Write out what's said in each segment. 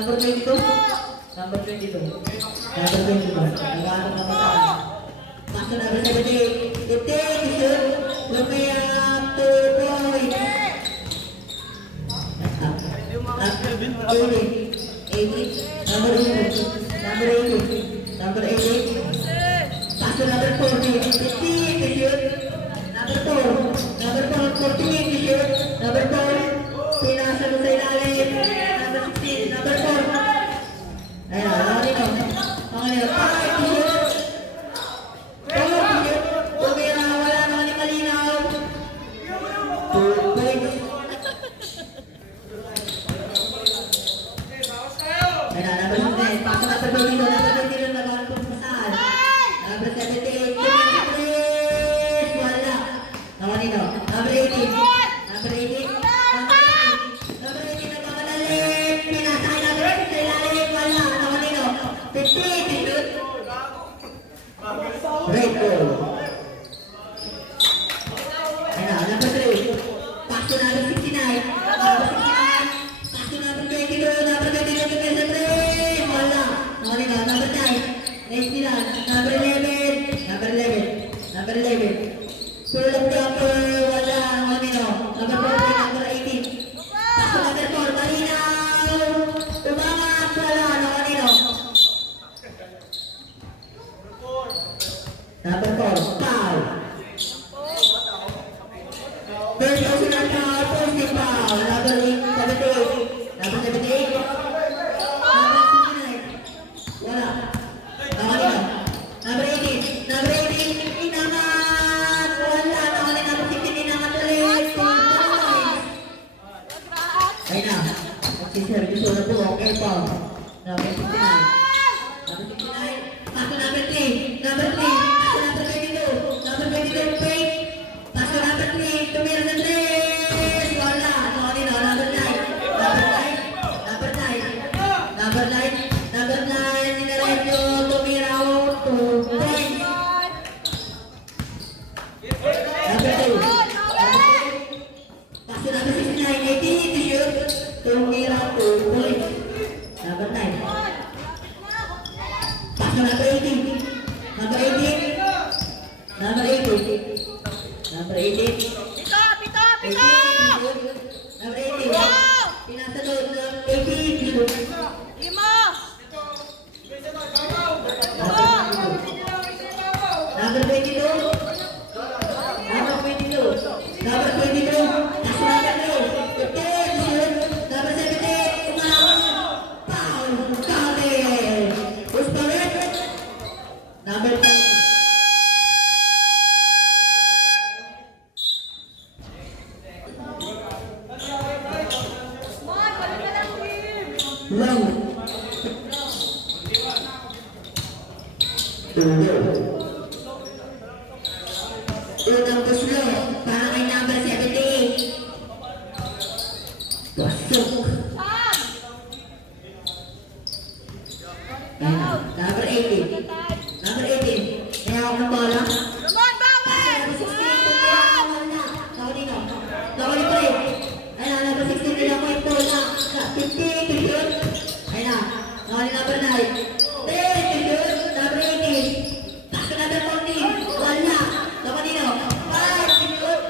Number 22. Number 22. Number 22. Nag-aanong na pasahan. Pass to number 17. 15. Shoot. Lumaya. 2 points. Up. 80. Number 80. Number 80. Number 80. Pass to number 40. 15. Shoot. Number 4. Number 4. 14. Shoot. Number 4. Pinasa mo sa ilalim. Number 16. Number 4. Ayan, mga nito. Mga nito. 5 to shoot. 4 to shoot. Tumira. Wala naman ni Malinaw. 2 points. Ayan, number 16. Pass to number 22. Number 22. Nagawa po pasahan. Number 78. Wala. Mga nito. Number 18. Number 18. Great goal. Ayan, number 3. Pass to number 69. Number 69. Pass to number 22. Number 22. Number 3. Wala. Number 9. Next nila. Number 11. Number 11. Number 11. Pull up jumper. Wala. Number 14. Number 18. Pass to number 4. Malinaw. Tumangat. Wala. Number 4, foul. First personal foul, first foul. Number 78. Number 78. Number 69. Wala. Number 18. Number 18. Inamat. Wala. Number 16. Inamat ulit. Ayun na. Magsiservice na po. Okay po. Number 69. Number 69. Pass to number 3. Number 3. Number 22, fake. Pass to number 3, tumira ng 3. Wala. Number 9. Number 9. Number 9. Number 9. Number 9. Ninaredyo. Tumira out. 2 points. Number 2. Pass to number 69, 18 to shoot. Tumira 2 points. Number 9. Pass to number 18. Number 18. Number 18. Number 18. Pito! Number 18. Pinasa doon ng 18. Lima! Number 22. Number 22. Number 22. Nasa number 2. 15. Number 17. Umahon. Foul. Counted. Who's correct? Number 10. Long. Unang kuslo para kay number 78. Pasok. Ayan, number 18. Number 18. Kaya ako ng bola. Roman, bawal! Number 16. Nakuli ko rin. Ayan, number 16 nila ko yung bola. 15 to shoot. Ayan, nakuli number 9. 10 to shoot. Number 18. Pass to number 14. Wala. Nakuli no. 5 to shoot.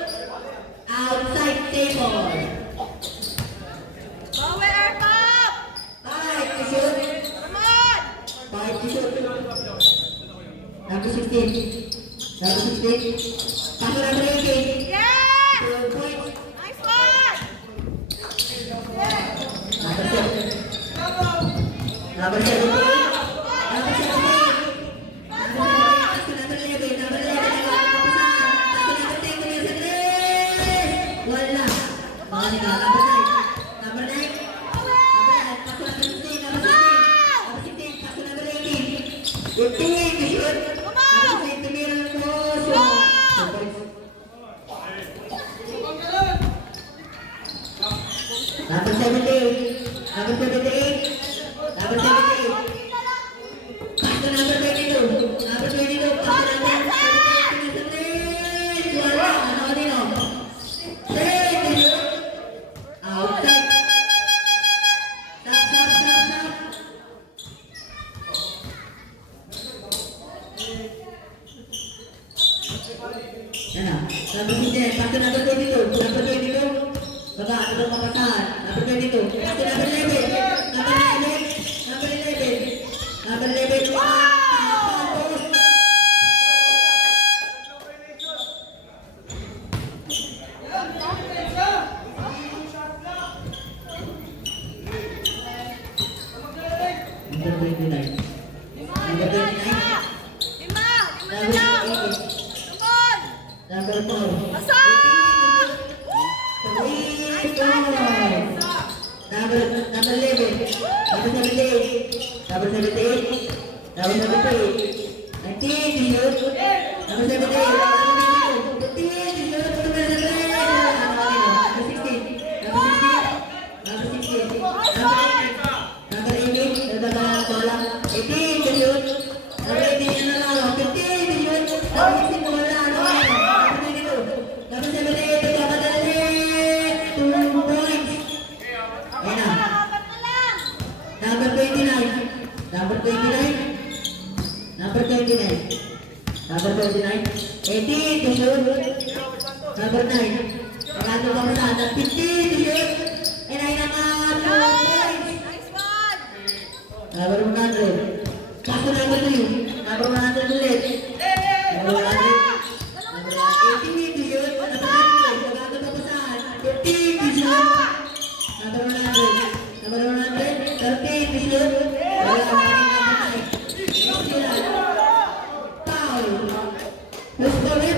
Outside table. Bawal, Airpop! 5 to shoot. Roman! 5 to shoot. Number 16. Number 16. Pass to number 18. Yeah! 2 points. Nice one! Number 7. Number 7. Number 7. Number 11. Number 11. Number 10. Wala. Number 9. Number 9. Number 9. Number 16. Number 16. Number 16. Number 18. 15. Shoot. Number 16. Tumira ng puso. Number 78. Number 78. Number 78. Pass to number 22. Number 22. Pass to number 78. Wala. Ano din o? 10. Outside. Stop. Pase number 11. Number 11. Number 11. Number 29. Number 29. Lima na Number lang. 8. Tumon. Number 4. Pasok! Number 11. Number 78. Number 78. Number 78. 19. Number 78. 15. Number 18. Apat na lang. Number 29. Number 29. Number 29. Number 29. 18 to shoot. Number 9. Pagkato ka mo na. 15 to shoot. And ay naman. 2 points. Nice one. Number 100. Paso number 3. Number 100 ulit. Number 100. Number 18 to shoot. Number 100. Pagkato ka mo saan? 15 to shoot. Number 100. Number 100. 13 to shoot. Wala ka natin number 9. Foul. Who's for it?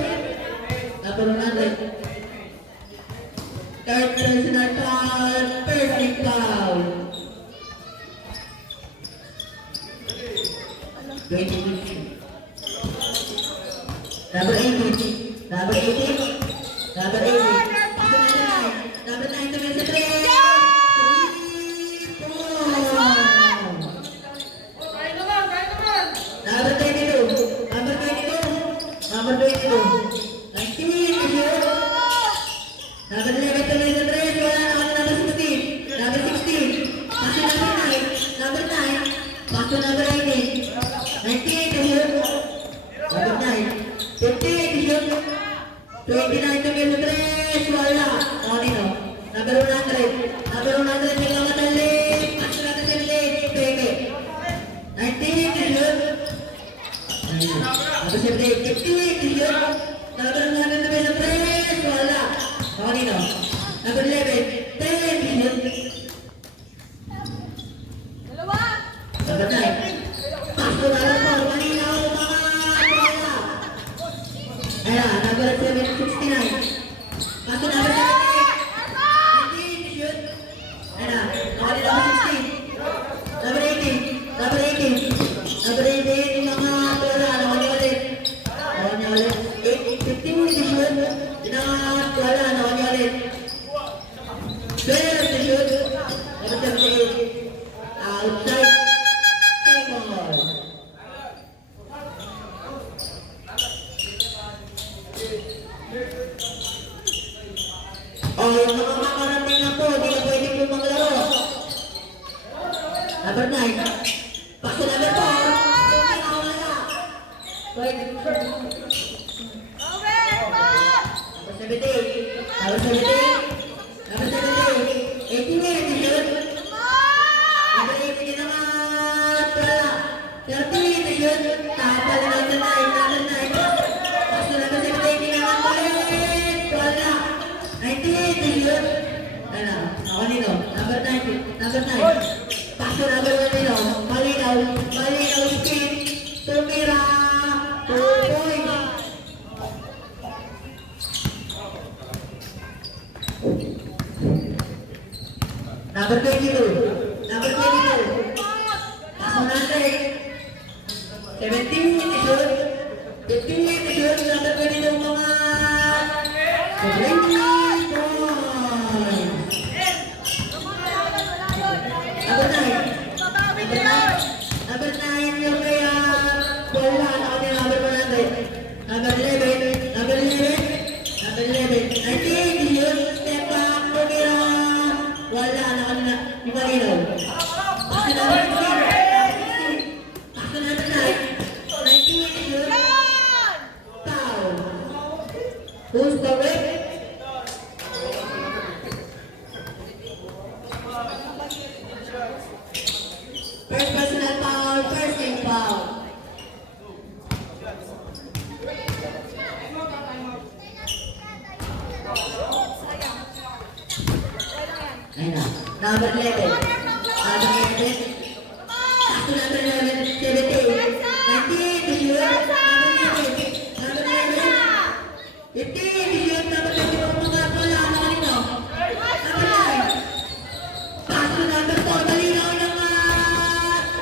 Number 100. Third personal foul. Perfect foul. 20. Number 18. Number 18. Number 18. Number 9 to miss the three. 3 points. Number 22. Number 22. Number 22. 19 to shoot. Number 11 to miss the three. Wala na ako number 16. Number 16. Pass to number 9. Number 9. Pass to number 18. 19 to shoot. Number 9. 15 to shoot. 29 to miss the three. Wala. Onino. Number 100. Number 100. Tingnan madali. Pass to number 17. Peke. 19 to shoot. Number 17. 15 to shoot. Number 100 to miss the three. Wala. Onino. Number 11. 10 to shoot. Dalawa. Number 9. Pass to number 4. Malinaw mga wala. Ayan. Number 7. 69. Pass to number 17. 19 to shoot. Ayan. Number 16. Number 18. Number 18. Number 18. Yung mga wala. Nawali ulit. Nawali ulit. 15 to shoot. Yung mga wala. Nawali ulit. 12 to shoot. Number 78. Outside. Table. Oh, yung mga makarating na po, hindi na pwede po maglaro. Number 9. Pass to number 4. Wala. Pwede. Okay, stop. Number 17. Number 17. Number 17. 18 to shoot. Number 18 naman. Wala. 13 to shoot. Tapal na number 9. Number 9. Pass to number 17 naman ulit. Wala. 19 to shoot. Ano? Ako nito. Number 9. Number 9. Pass to number 1 nito. Malinaw. Malinaw. Spin. Tumira. 2 points. Number 22. Number 22. Pass to number 17 to shoot. 15 to shoot. Number 22 mga 20 points. Number 9. Babawi Number na yun. 9. Number 9 yung kaya wala na kami number 100. Number 11. Number 11. Number 11. 19 to shoot. Step back. Tumira. Wala na kami na. Yung malinaw. Pass to number 16. Pass to number 9. 19 to shoot. Yan. Foul. Who's the rep?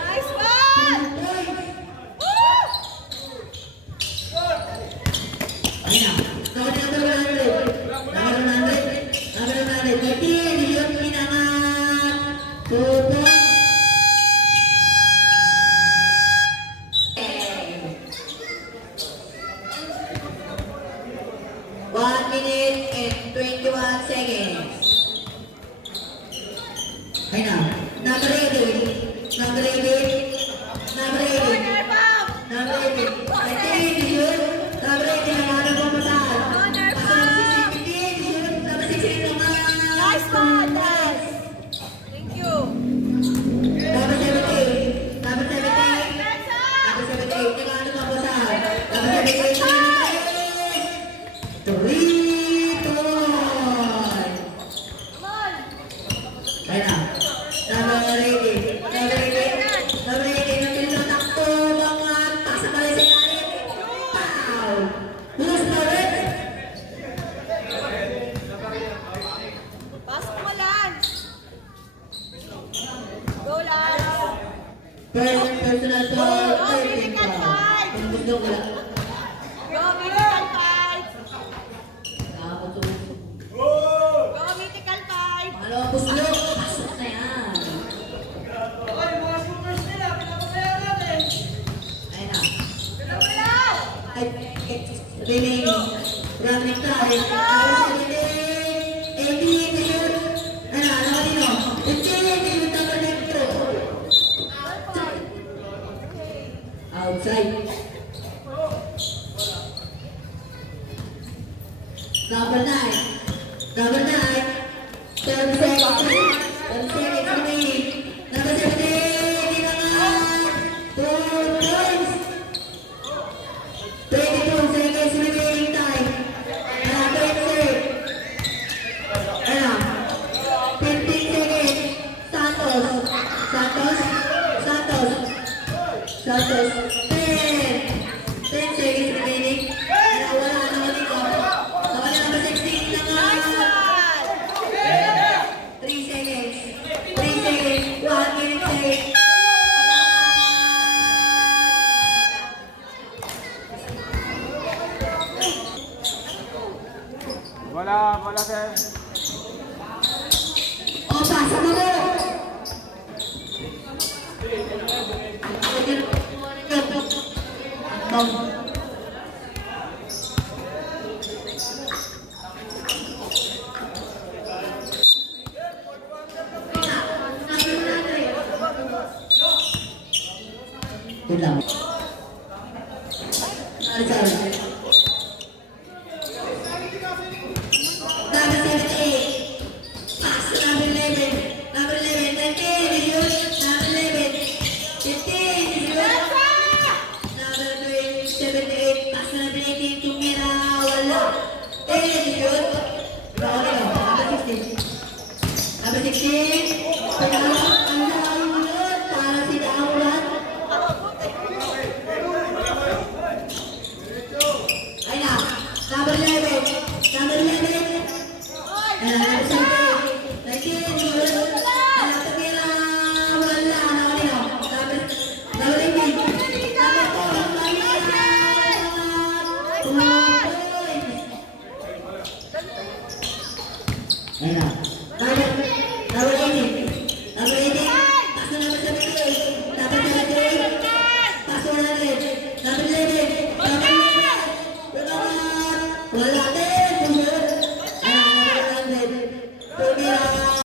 Nice one! Woo! One minute and 21 seconds. Ayun na. Number 8. Number 8. Number 8. Corner bomb! Number 8. Yun. Number 8. Nangalan po mo tayo. Corner bomb! Yun. Number 16 naman. Nice one, Des! Thank you. Number 17. Number 17. Nice one! Number 17. Nangalan po mo tayo. Number 17. 3 point. Come on! Ayun na. Number 18. Number 18. Number 18. Ang pinatakbo mga pasa pala sa ilalim. Pow! Who's the red? Pasok mo, Lance! Go, Lance! Personal Go, foul. Medical fight! Kung gusto ko lang. Go, Medical fight! Nakakatulog. Go, Medical fight! Ano ang gusto nyo? Pasok na yan. Ayun na. Wala! Ay, remaining running time. Number 17. 18. Yun. Ano ka dito? 15. Yun. Number 9. Outside. Number 9. Number 9. 10 seconds. 10 seconds remaining. Number 17. Hindi naman. 2 points. 22 seconds remaining time. Number 8. Ano? 15 seconds. Santos. Santos. Santos. Santos. 10. 10 seconds remaining. Ano, wala naman dito. Nawala number 16 naman. Nice one! 3 seconds. 3 seconds. 1 minute seconds. Bola, sir. O, pasa mo mo. Ulang. Number 78. Pass to number 11. Number 11. 19. Yun. Number 11. 15. Yun. Number 78. Pass to number 18. Tumira. Wala. 10. Yun. Number 16. Number 16.